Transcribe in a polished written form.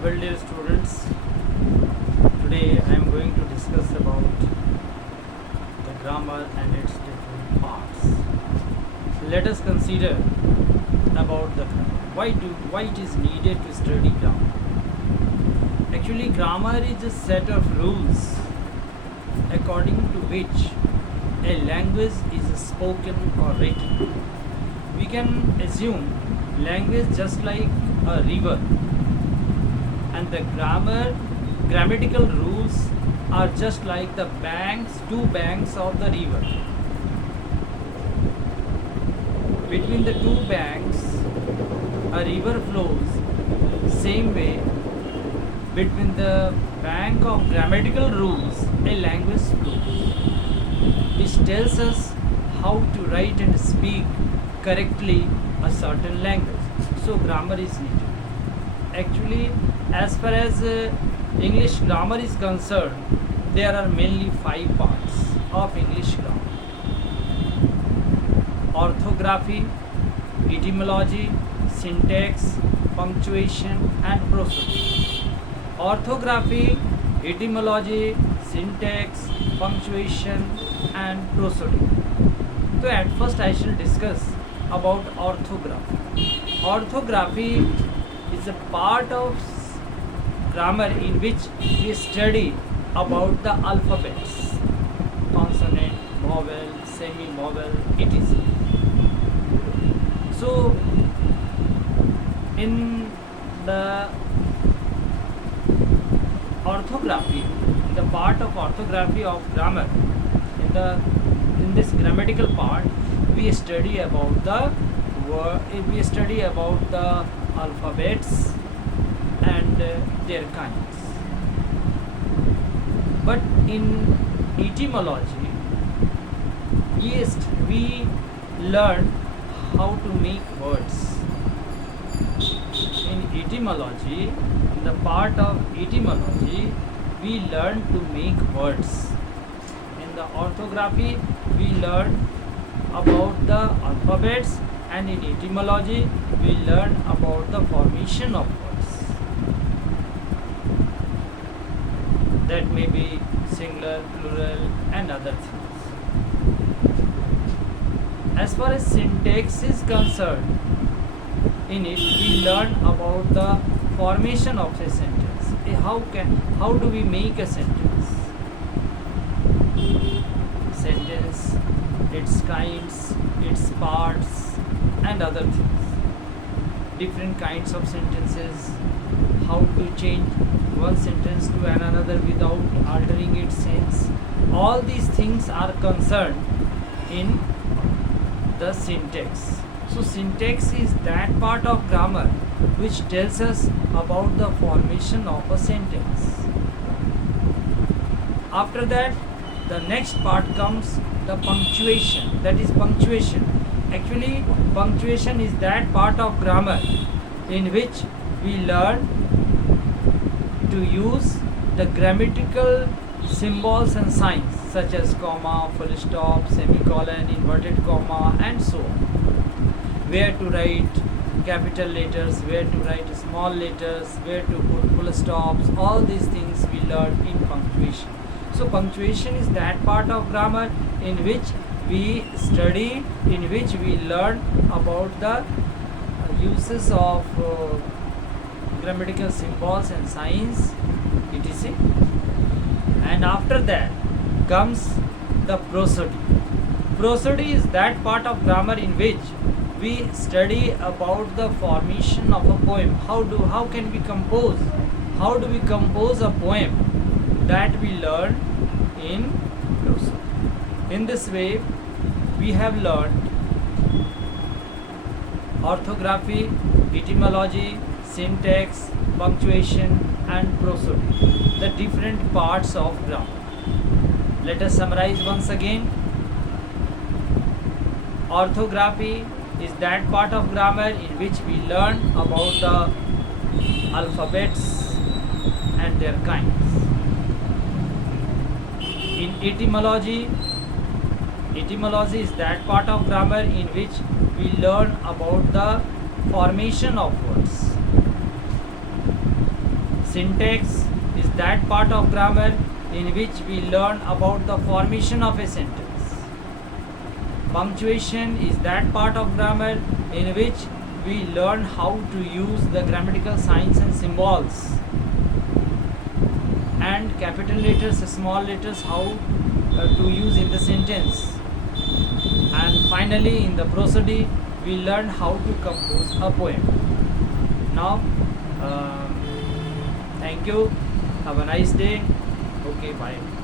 Well, dear students, today I am going to discuss about the grammar and its different parts. Let us consider about the grammar. Why it is needed to study grammar? Actually, grammar is a set of rules according to which a language is spoken or written. We can assume language just like a river, and the grammatical rules are just like the two banks of the river. Between the two banks a river flows. Same way, between the bank of grammatical rules a language flows, which tells us how to write and speak correctly a certain language. So grammar is needed. Actually, as far as English grammar is concerned, there are mainly 5 parts of English grammar: orthography, etymology, syntax, punctuation, and prosody. Orthography, etymology, syntax, punctuation, and prosody. So at first I shall discuss about orthography. Orthography is a part of grammar in which we study about the alphabets, consonant, vowel, semi-vowel, etc. So in the orthography, the part of orthography of grammar, in this grammatical part, we study about the alphabets and their kinds. But in etymology, yes, we learn how to make words. In etymology, in the part of etymology, we learn to make words. In the orthography, we learn about the alphabets, and in etymology, we learn about the formation of words. That may be singular, plural, and other things. As far as syntax is concerned, in it we learn about the formation of a sentence. How do we make a sentence? Sentence, its kinds, its parts, and other things. Different kinds of sentences, how to change one sentence to another without altering its sense. All these things are concerned in the syntax. So syntax is that part of grammar which tells us about the formation of a sentence. After that, the next part comes the punctuation. That is punctuation. Actually, punctuation is that part of grammar in which we learn to use the grammatical symbols and signs such as comma, full stop, semicolon, inverted comma, and so on. Where to write capital letters, where to write small letters, where to put full stops, all these things we learn in punctuation. So punctuation is that part of grammar in which we study, in which we learn about the uses of grammatical symbols and signs, etc. And after that comes the prosody. Prosody is that part of grammar in which we study about the formation of a poem. How do we compose a poem? That we learn in prosody. In this way, we have learned orthography, etymology, syntax, punctuation, and prosody, the different parts of grammar. Let us summarize once again. Orthography is that part of grammar in which we learn about the alphabets and their kinds. In etymology is that part of grammar in which we learn about the formation of words. Syntax is that part of grammar in which we learn about the formation of a sentence. Punctuation is that part of grammar in which we learn how to use the grammatical signs and symbols. And capital letters, small letters, how to use in the sentence. And finally, in the prosody, we learn how to compose a poem. Now, thank you. Have a nice day. Okay, bye.